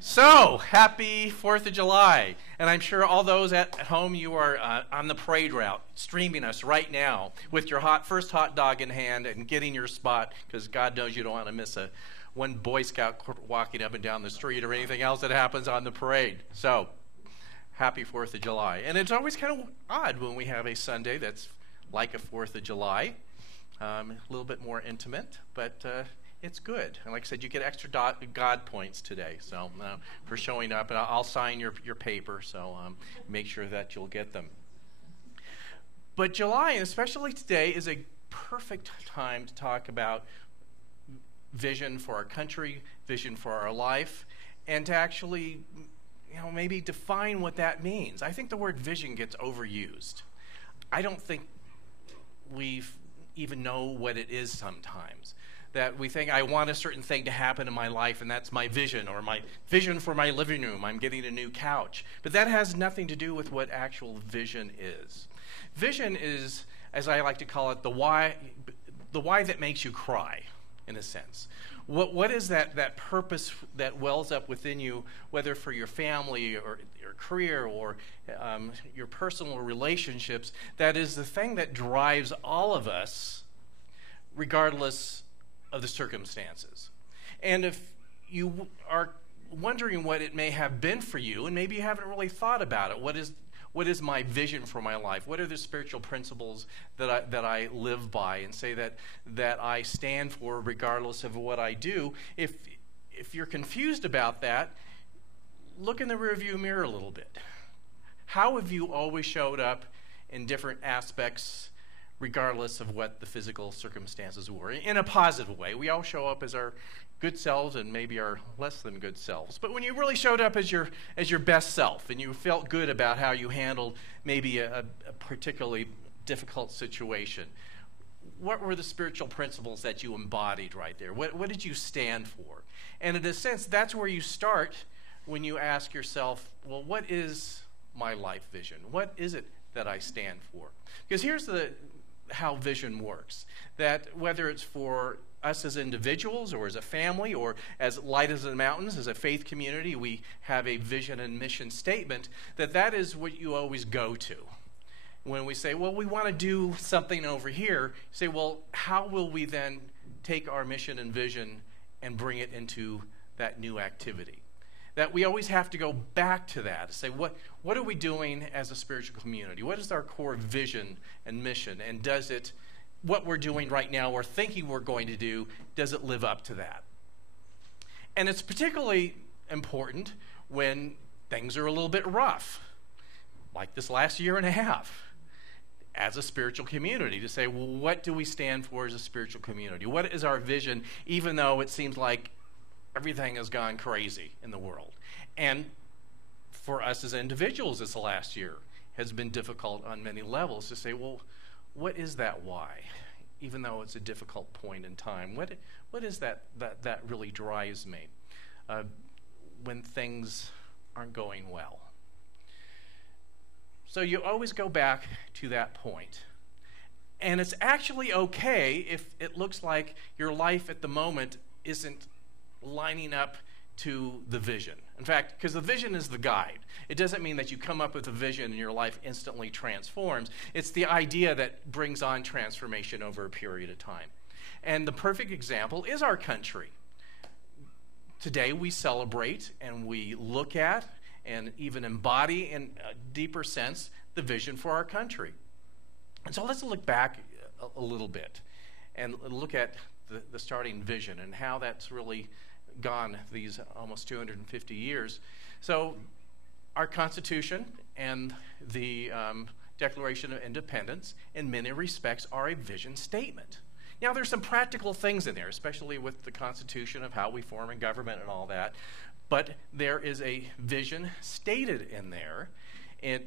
So, happy 4th of July. And I'm sure all those at home, you are on the parade route, streaming us right now with your first hot dog in hand and getting your spot, because God knows you don't want to miss one Boy Scout walking up and down the street or anything else that happens on the parade. So, happy 4th of July. And it's always kind of odd when we have a Sunday that's like a 4th of July. A little bit more intimate, but it's good. And like I said, you get extra God points today, so for showing up. And I'll sign your paper, so make sure that you'll get them. But July, and especially today, is a perfect time to talk about vision for our country, vision for our life, and to actually, maybe define what that means. I think the word vision gets overused. I don't think we even know what it is sometimes. That we think, I want a certain thing to happen in my life, and that's my vision, or my vision for my living room. I'm getting a new couch. But that has nothing to do with what actual vision is. Vision is, as I like to call it, the why that makes you cry, in a sense. What is that purpose that wells up within you, whether for your family or your career or your personal relationships, that is the thing that drives all of us, regardless of the circumstances. And if you are wondering what it may have been for you, and maybe you haven't really thought about it, what is my vision for my life? What are the spiritual principles that I live by and say that I stand for regardless of what I do? If you're confused about that, look in the rearview mirror a little bit. How have you always showed up in different aspects regardless of what the physical circumstances were? In a positive way. We all show up as our good selves and maybe our less than good selves. But when you really showed up as your best self and you felt good about how you handled maybe a particularly difficult situation, what were the spiritual principles that you embodied right there? What did you stand for? And in a sense, that's where you start when you ask yourself, well, what is my life vision? What is it that I stand for? Because here's how vision works. That whether it's for us as individuals or as a family or as Light as the Mountains, as a faith community, we have a vision and mission statement, that is what you always go to. When we say, well, we want to do something over here, you say, well, how will we then take our mission and vision and bring it into that new activity? That we always have to go back to that, to say, what are we doing as a spiritual community? What is our core vision and mission? And does it, what we're doing right now or thinking we're going to do, does it live up to that? And it's particularly important when things are a little bit rough, like this last year and a half, as a spiritual community, to say, well, what do we stand for as a spiritual community? What is our vision, even though it seems like everything has gone crazy in the world? And for us as individuals this last year has been difficult on many levels to say, well, what is that why? Even though it's a difficult point in time, what is that really drives me when things aren't going well? So you always go back to that point. And it's actually okay if it looks like your life at the moment isn't lining up to the vision. In fact, because the vision is the guide. It doesn't mean that you come up with a vision and your life instantly transforms. It's the idea that brings on transformation over a period of time. And the perfect example is our country. Today we celebrate and we look at and even embody in a deeper sense the vision for our country. And so let's look back a little bit and look at the starting vision and how that's really gone these almost 250 years. So our Constitution and the Declaration of Independence in many respects are a vision statement. Now there's some practical things in there, especially with the Constitution of how we form a government and all that, but there is a vision stated in there in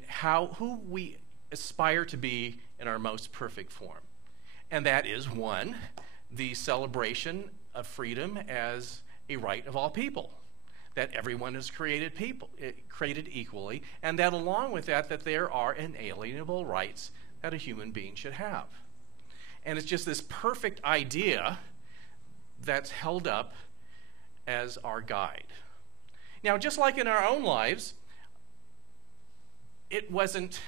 who we aspire to be in our most perfect form. And that is, one, the celebration of freedom as a right of all people, that everyone is created equally, and that along with that there are inalienable rights that a human being should have. And it's just this perfect idea that's held up as our guide. Now, just like in our own lives, it wasn't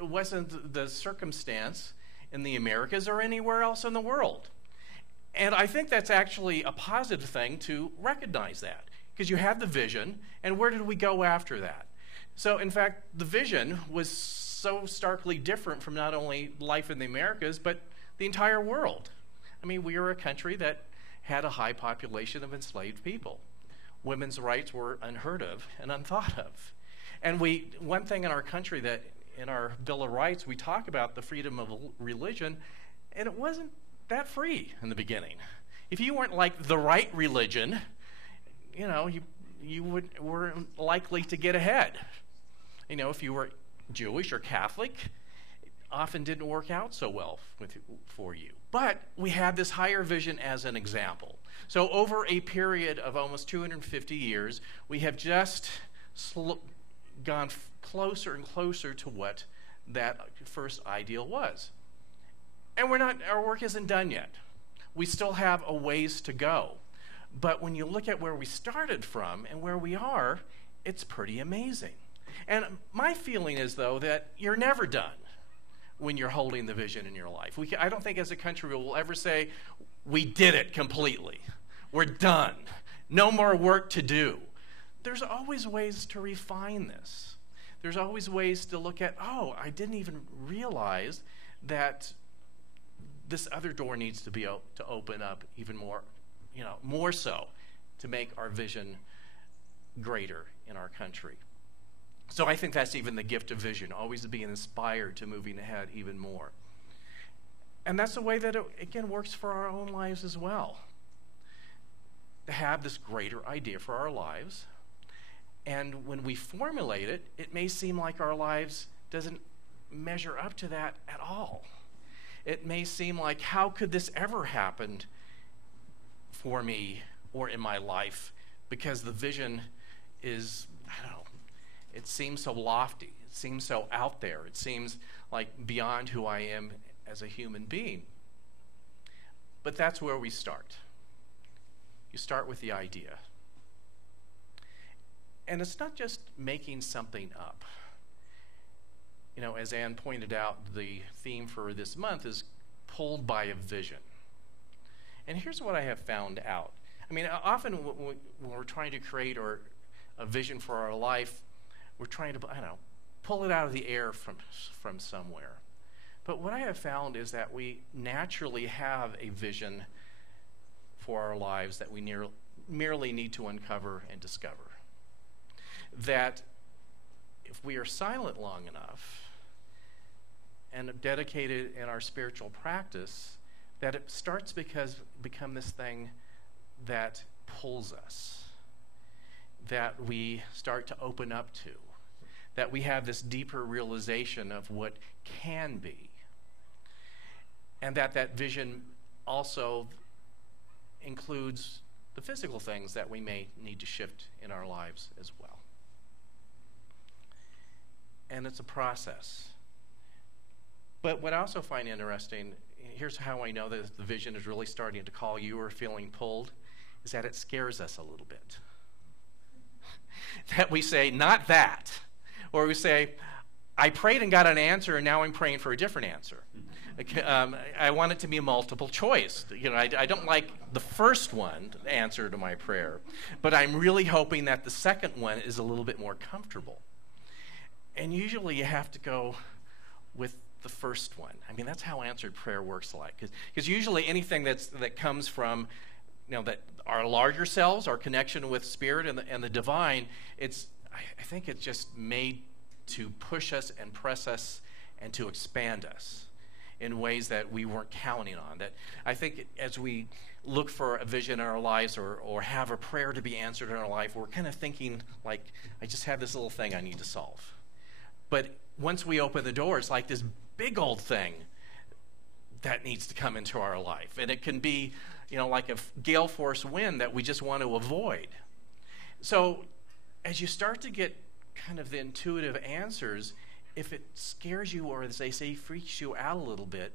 the circumstance in the Americas or anywhere else in the world. And I think that's actually a positive thing to recognize that, because you have the vision, and where did we go after that? So, in fact, the vision was so starkly different from not only life in the Americas, but the entire world. I mean, we are a country that had a high population of enslaved people. Women's rights were unheard of and unthought of. And one thing in our country that in our Bill of Rights, we talk about the freedom of religion, and it wasn't that free in the beginning. If you weren't like the right religion, you weren't likely to get ahead. If you were Jewish or Catholic, it often didn't work out so well for you. But we have this higher vision as an example. So over a period of almost 250 years, we have just gone closer and closer to what that first ideal was. And our work isn't done yet. We still have a ways to go. But when you look at where we started from and where we are, it's pretty amazing. And my feeling is, though, that you're never done when you're holding the vision in your life. I don't think as a country we'll ever say, we did it completely. We're done. No more work to do. There's always ways to refine this. There's always ways to look at, I didn't even realize that this other door needs to open up even more, more so to make our vision greater in our country. So I think that's even the gift of vision, always being inspired to moving ahead even more. And that's the way that it, again, works for our own lives as well. To have this greater idea for our lives. And when we formulate it, it may seem like our lives doesn't measure up to that at all. It may seem like, how could this ever happen for me or in my life? Because the vision is, it seems so lofty. It seems so out there. It seems like beyond who I am as a human being. But that's where we start. You start with the idea. And it's not just making something up. As Anne pointed out, the theme for this month is pulled by a vision. And here's what I have found out. Often when we're trying to create a vision for our life, we're trying to, pull it out of the air from somewhere. But what I have found is that we naturally have a vision for our lives that we merely need to uncover and discover. That if we are silent long enough and dedicated in our spiritual practice, that it starts become this thing that pulls us, that we start to open up to, that we have this deeper realization of what can be, and that vision also includes the physical things that we may need to shift in our lives as well. And it's a process. But what I also find interesting, here's how I know that the vision is really starting to call you or feeling pulled, is that it scares us a little bit. That we say, not that. Or we say, I prayed and got an answer, and now I'm praying for a different answer. I want it to be a multiple choice. I don't like the first one answer to my prayer, but I'm really hoping that the second one is a little bit more comfortable. And usually you have to go with the first one. That's how answered prayer works like. Because usually anything that comes from, that our larger selves, our connection with Spirit and the divine, I think it's just made to push us and press us and to expand us in ways that we weren't counting on. That I think as we look for a vision in our lives or have a prayer to be answered in our life, we're kind of thinking like, I just have this little thing I need to solve. But once we open the door, it's like this big old thing that needs to come into our life. And it can be, like a gale force wind that we just want to avoid. So as you start to get kind of the intuitive answers, if it scares you or, as they say, freaks you out a little bit,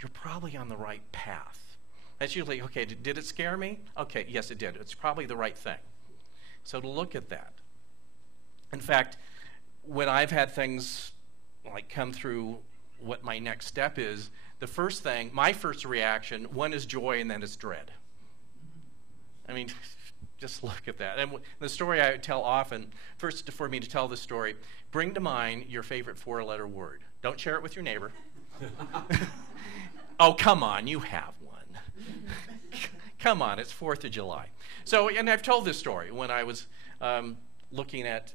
you're probably on the right path. That's usually, okay, did it scare me? Okay, yes, it did. It's probably the right thing. So to look at that. In fact, when I've had things like come through what my next step is, the first thing, my first reaction, one is joy and then it's dread. I mean, just look at that. And the story I tell often, first for me to tell this story, bring to mind your favorite four-letter word. Don't share it with your neighbor. Oh, come on, you have one. Come on, it's 4th of July. So, and I've told this story when I was looking at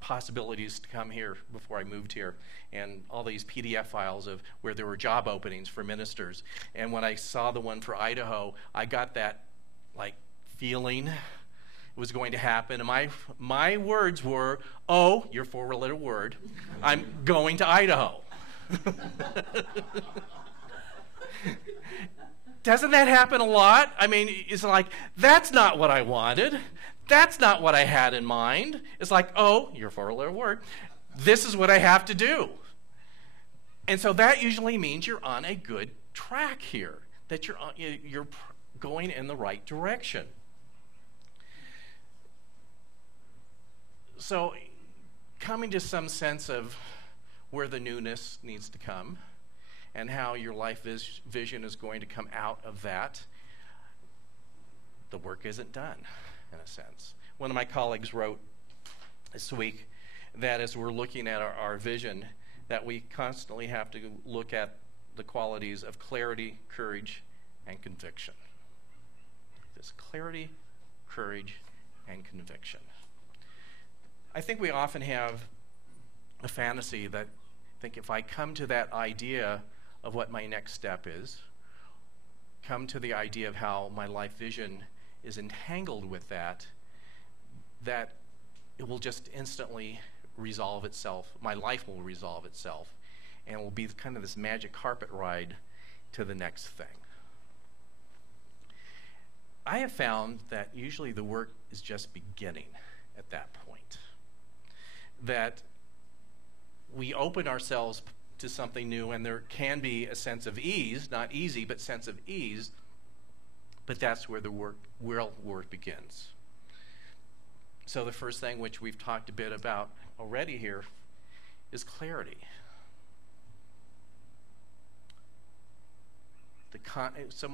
possibilities to come here before I moved here, and all these PDF files of where there were job openings for ministers. And when I saw the one for Idaho, I got that like feeling it was going to happen. And my words were, oh, your four-letter word, I'm going to Idaho. Doesn't that happen a lot? I mean, it's like, that's not what I wanted. That's not what I had in mind. It's like, oh, your four-letter word, this is what I have to do. And so that usually means you're on a good track here, that you're going in the right direction. So coming to some sense of where the newness needs to come and how your life vision is going to come out of that, the work isn't done, in a sense. One of my colleagues wrote this week that as we're looking at our vision, that we constantly have to look at the qualities of clarity, courage, and conviction. This clarity, courage, and conviction. I think we often have a fantasy that I think if I come to that idea of what my next step is, come to the idea of how my life vision is entangled with that it will just instantly resolve itself. My life will resolve itself, and it will be kind of this magic carpet ride to the next thing. I have found that usually the work is just beginning at that point. That we open ourselves to something new, and there can be a sense of ease, not easy, but sense of ease, but that's where the real work begins. So the first thing, which we've talked a bit about already here, is clarity. So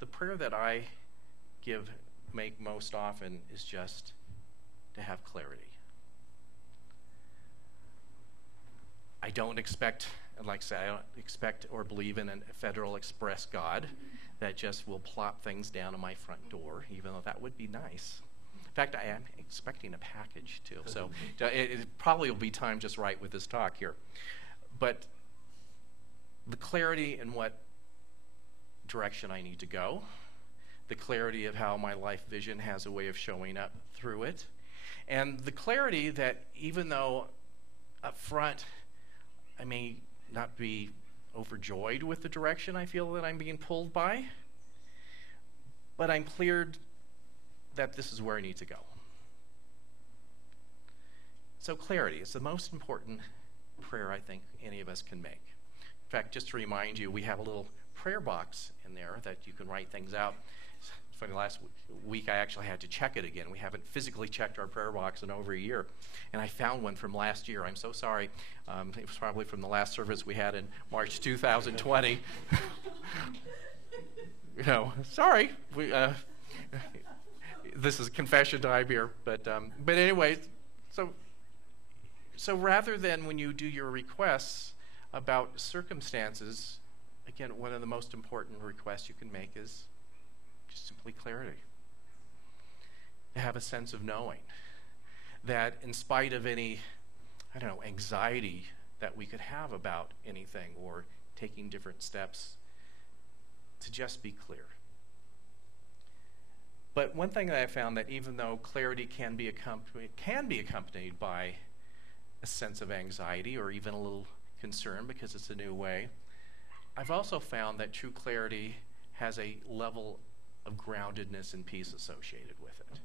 the prayer that I make most often is just to have clarity. I don't expect, like I say, I don't expect or believe in a Federal Express God that just will plop things down on my front door, even though that would be nice. In fact, I am expecting a package too, so it probably will be timed just right with this talk here. But the clarity in what direction I need to go, the clarity of how my life vision has a way of showing up through it, and the clarity that even though up front I may not be overjoyed with the direction I feel that I'm being pulled by, but I'm cleared that this is where I need to go. So clarity is the most important prayer I think any of us can make. In fact, just to remind you, we have a little prayer box in there that you can write things out. It's funny, last week I actually had to check it again. We haven't physically checked our prayer box in over a year. And I found one from last year. I'm so sorry. It was probably from the last service we had in March 2020. Sorry. This is confession time here. But anyway, so rather than when you do your requests about circumstances, again, one of the most important requests you can make is just simply clarity. To have a sense of knowing that in spite of any, anxiety that we could have about anything or taking different steps, to just be clear. But one thing that I found, that even though clarity can be accompanied by a sense of anxiety or even a little concern because it's a new way, I've also found that true clarity has a level of groundedness and peace associated with it.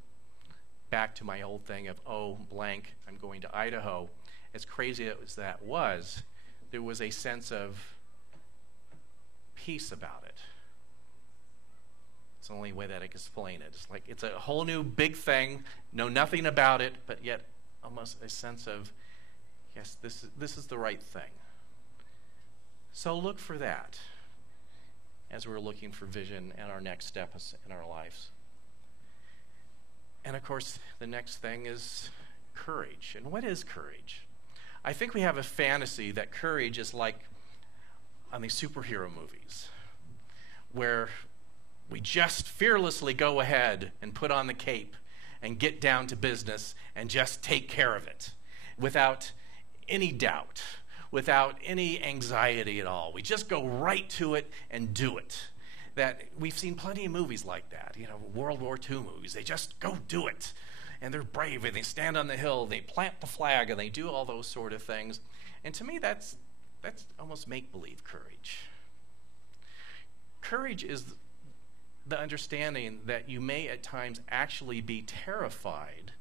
Back to my old thing of, oh, blank, I'm going to Idaho. As crazy as that was, there was a sense of peace about it. It's the only way that I can explain it. It's like it's a whole new big thing, know nothing about it, but yet almost a sense of, yes, this is the right thing. So look for that as we're looking for vision and our next steps in our lives. And of course, the next thing is courage. And what is courage? I think we have a fantasy that courage is like on the superhero movies, where we just fearlessly go ahead and put on the cape and get down to business and just take care of it without any doubt, without any anxiety at all. We just go right to it and do it. That we've seen plenty of movies like that, World War II movies. They just go do it. And they're brave, and they stand on the hill, they plant the flag, and they do all those sort of things. And to me, that's almost make-believe courage. Courage is the understanding that you may at times actually be terrified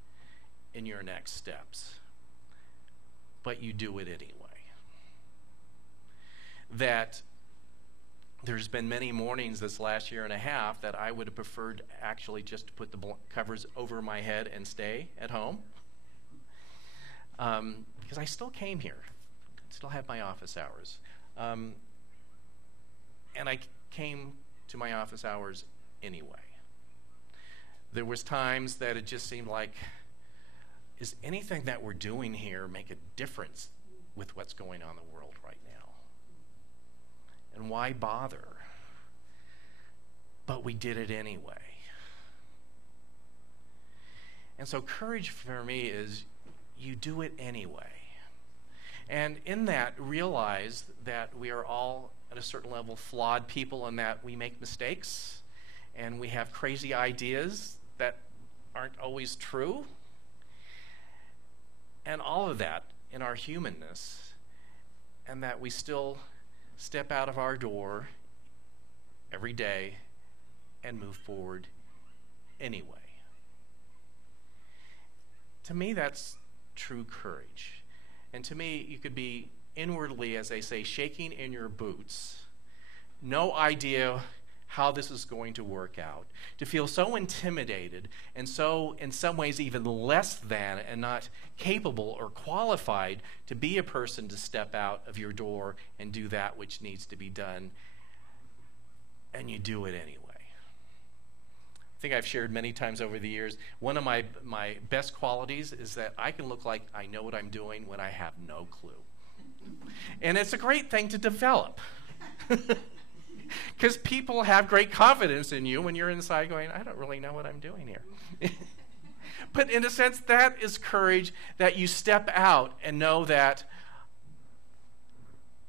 in your next steps, but you do it anyway. That there's been many mornings this last year and a half that I would have preferred actually just to put the covers over my head and stay at home, because I still came here, still have my office hours, and I came to my office hours anyway. There was times that it just seemed like, is anything that we're doing here make a difference with what's going on in the world right now? And why bother? But we did it anyway. And so courage for me is you do it anyway. And in that, realize that we are all at a certain level flawed people, and that we make mistakes and we have crazy ideas that aren't always true. And all of that in our humanness, and that we still step out of our door every day and move forward anyway. To me, that's true courage. And to me, you could be inwardly, as they say, shaking in your boots, no idea how this is going to work out, to feel so intimidated and so, in some ways, even less than and not capable or qualified to be a person to step out of your door and do that which needs to be done, and you do it anyway. I think I've shared many times over the years, one of my best qualities is that I can look like I know what I'm doing when I have no clue. And it's a great thing to develop. Because people have great confidence in you when you're inside going, I don't really know what I'm doing here. But in a sense, that is courage, that you step out and know that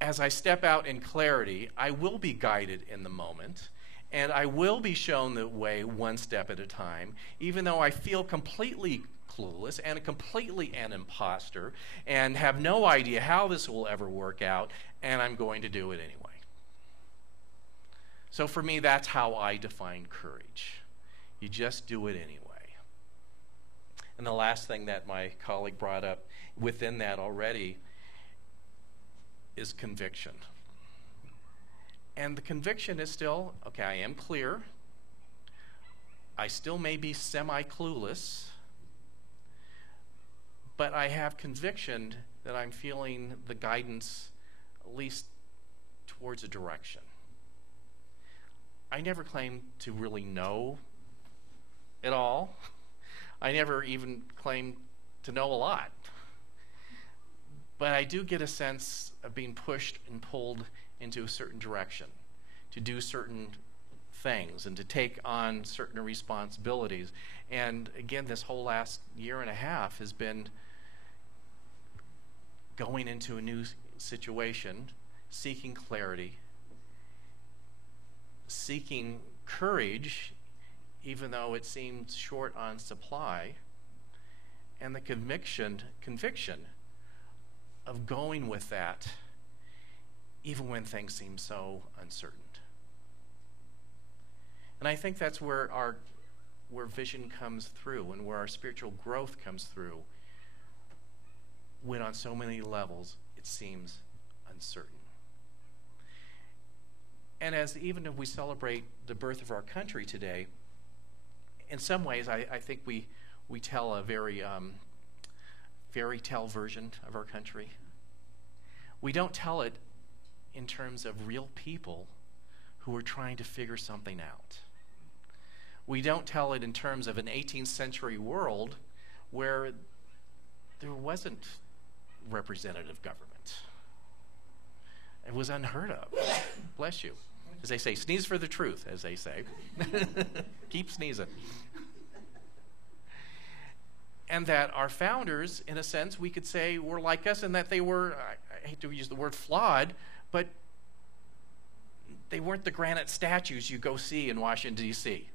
as I step out in clarity, I will be guided in the moment, and I will be shown the way one step at a time, even though I feel completely clueless and completely an imposter and have no idea how this will ever work out, and I'm going to do it anyway. So for me, that's how I define courage. You just do it anyway. And the last thing that my colleague brought up within that already is conviction. And the conviction is still, okay, I am clear. I still may be semi-clueless, but I have conviction that I'm feeling the guidance, at least towards a direction. I never claim to really know it all. I never even claim to know a lot. But I do get a sense of being pushed and pulled into a certain direction, to do certain things and to take on certain responsibilities. And again, this whole last year and a half has been going into a new situation, seeking clarity, seeking courage, even though it seemed short on supply, and the conviction of going with that, even when things seem so uncertain. And I think that's where vision comes through and where our spiritual growth comes through, when on so many levels it seems uncertain. And even if we celebrate the birth of our country today, in some ways, I think we tell a very fairy tale version of our country. We don't tell it in terms of real people who are trying to figure something out. We don't tell it in terms of an 18th century world where there wasn't representative government. It was unheard of. Bless you. As they say, sneeze for the truth, as they say. Keep sneezing. And that our founders, in a sense, we could say were like us, and that they were, I hate to use the word flawed, but they weren't the granite statues you go see in Washington, D.C.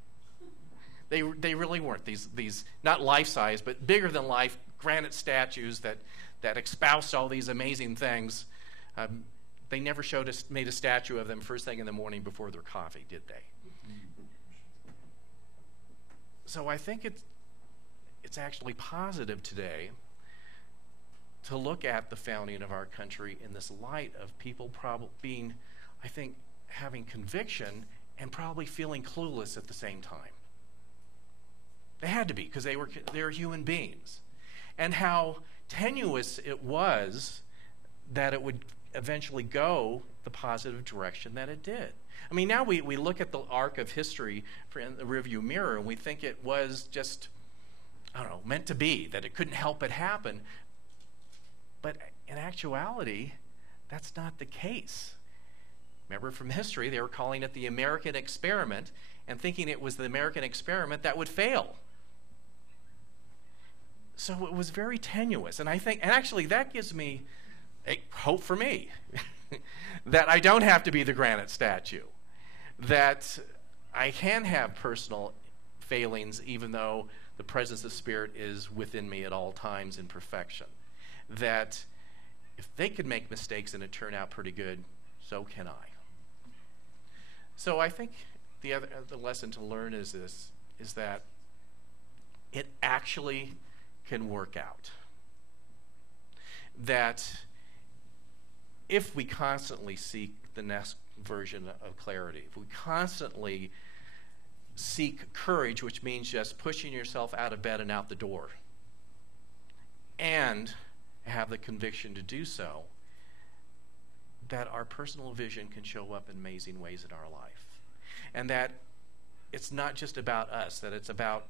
They really weren't these not life-size, but bigger than life granite statues that espoused all these amazing things. They never made a statue of them first thing in the morning before their coffee, did they? So I think it's actually positive today to look at the founding of our country in this light of people probably being, I think, having conviction and probably feeling clueless at the same time. They had to be, because they were human beings. And how tenuous it was that it would eventually go the positive direction that it did. I mean, now we look at the arc of history in the rearview mirror, and we think it was just, I don't know, meant to be, that it couldn't help but happen. But in actuality, that's not the case. Remember from history, they were calling it the American experiment and thinking it was the American experiment that would fail. So it was very tenuous. And actually that gives me hope for me that I don't have to be the granite statue, that I can have personal failings even though the presence of Spirit is within me at all times in perfection. That if they could make mistakes and it turn out pretty good, so can I. So I think the lesson to learn is that it actually can work out. That if we constantly seek the next version of clarity, if we constantly seek courage, which means just pushing yourself out of bed and out the door, and have the conviction to do so, that our personal vision can show up in amazing ways in our life. And that it's not just about us, that it's about,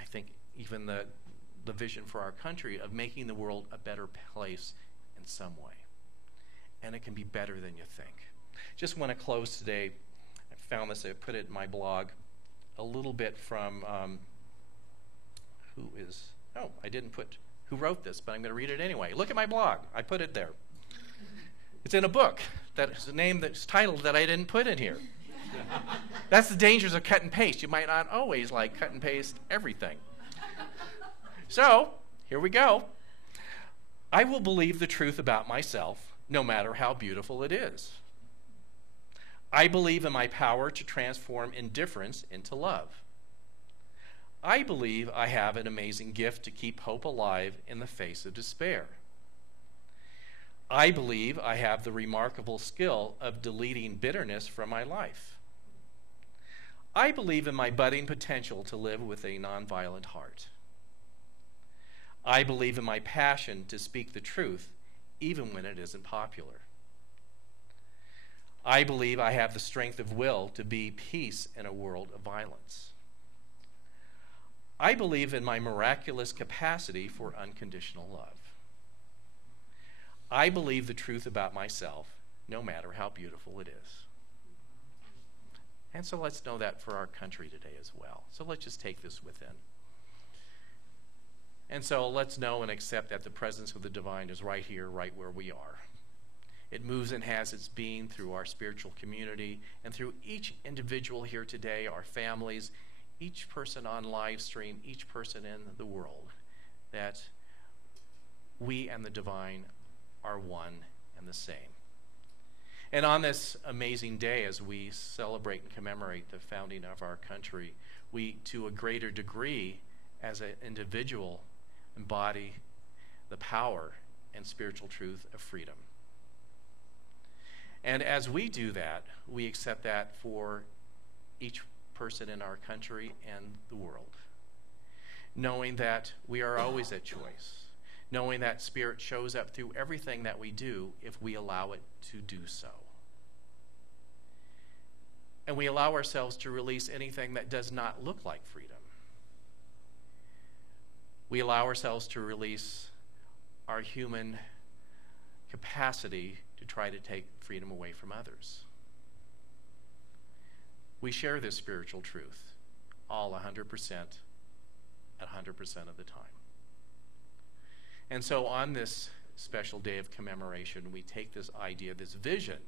I think, even the vision for our country of making the world a better place in some way. And it can be better than you think. Just want to close today. I found this, I put it in my blog, a little bit from, who wrote this, but I'm going to read it anyway. Look at my blog. I put it there. It's in a book. That's a name that's titled that I didn't put in here. That's the dangers of cut and paste. You might not always like cut and paste everything. So, here we go. I will believe the truth about myself, no matter how beautiful it is. I believe in my power to transform indifference into love. I believe I have an amazing gift to keep hope alive in the face of despair. I believe I have the remarkable skill of deleting bitterness from my life. I believe in my budding potential to live with a nonviolent heart. I believe in my passion to speak the truth, even when it isn't popular. I believe I have the strength of will to be peace in a world of violence. I believe in my miraculous capacity for unconditional love. I believe the truth about myself, no matter how beautiful it is. And so let's know that for our country today as well. So let's just take this within. And so let's know and accept that the presence of the divine is right here, right where we are. It moves and has its being through our spiritual community and through each individual here today, our families, each person on live stream, each person in the world, that we and the divine are one and the same. And on this amazing day, as we celebrate and commemorate the founding of our country, we, to a greater degree, as an individual, embody the power and spiritual truth of freedom. And as we do that, we accept that for each person in our country and the world. Knowing that we are always at choice. Knowing that Spirit shows up through everything that we do if we allow it to do so. And we allow ourselves to release anything that does not look like freedom. We allow ourselves to release our human capacity to try to take freedom away from others. We share this spiritual truth, all 100% at 100% of the time. And so on this special day of commemoration, we take this idea, this vision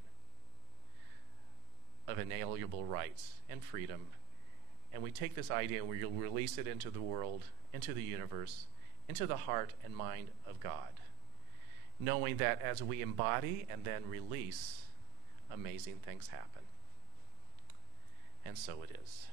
of inalienable rights and freedom, and we take this idea and we release it into the world, into the universe, into the heart and mind of God, knowing that as we embody and then release, amazing things happen. And so it is.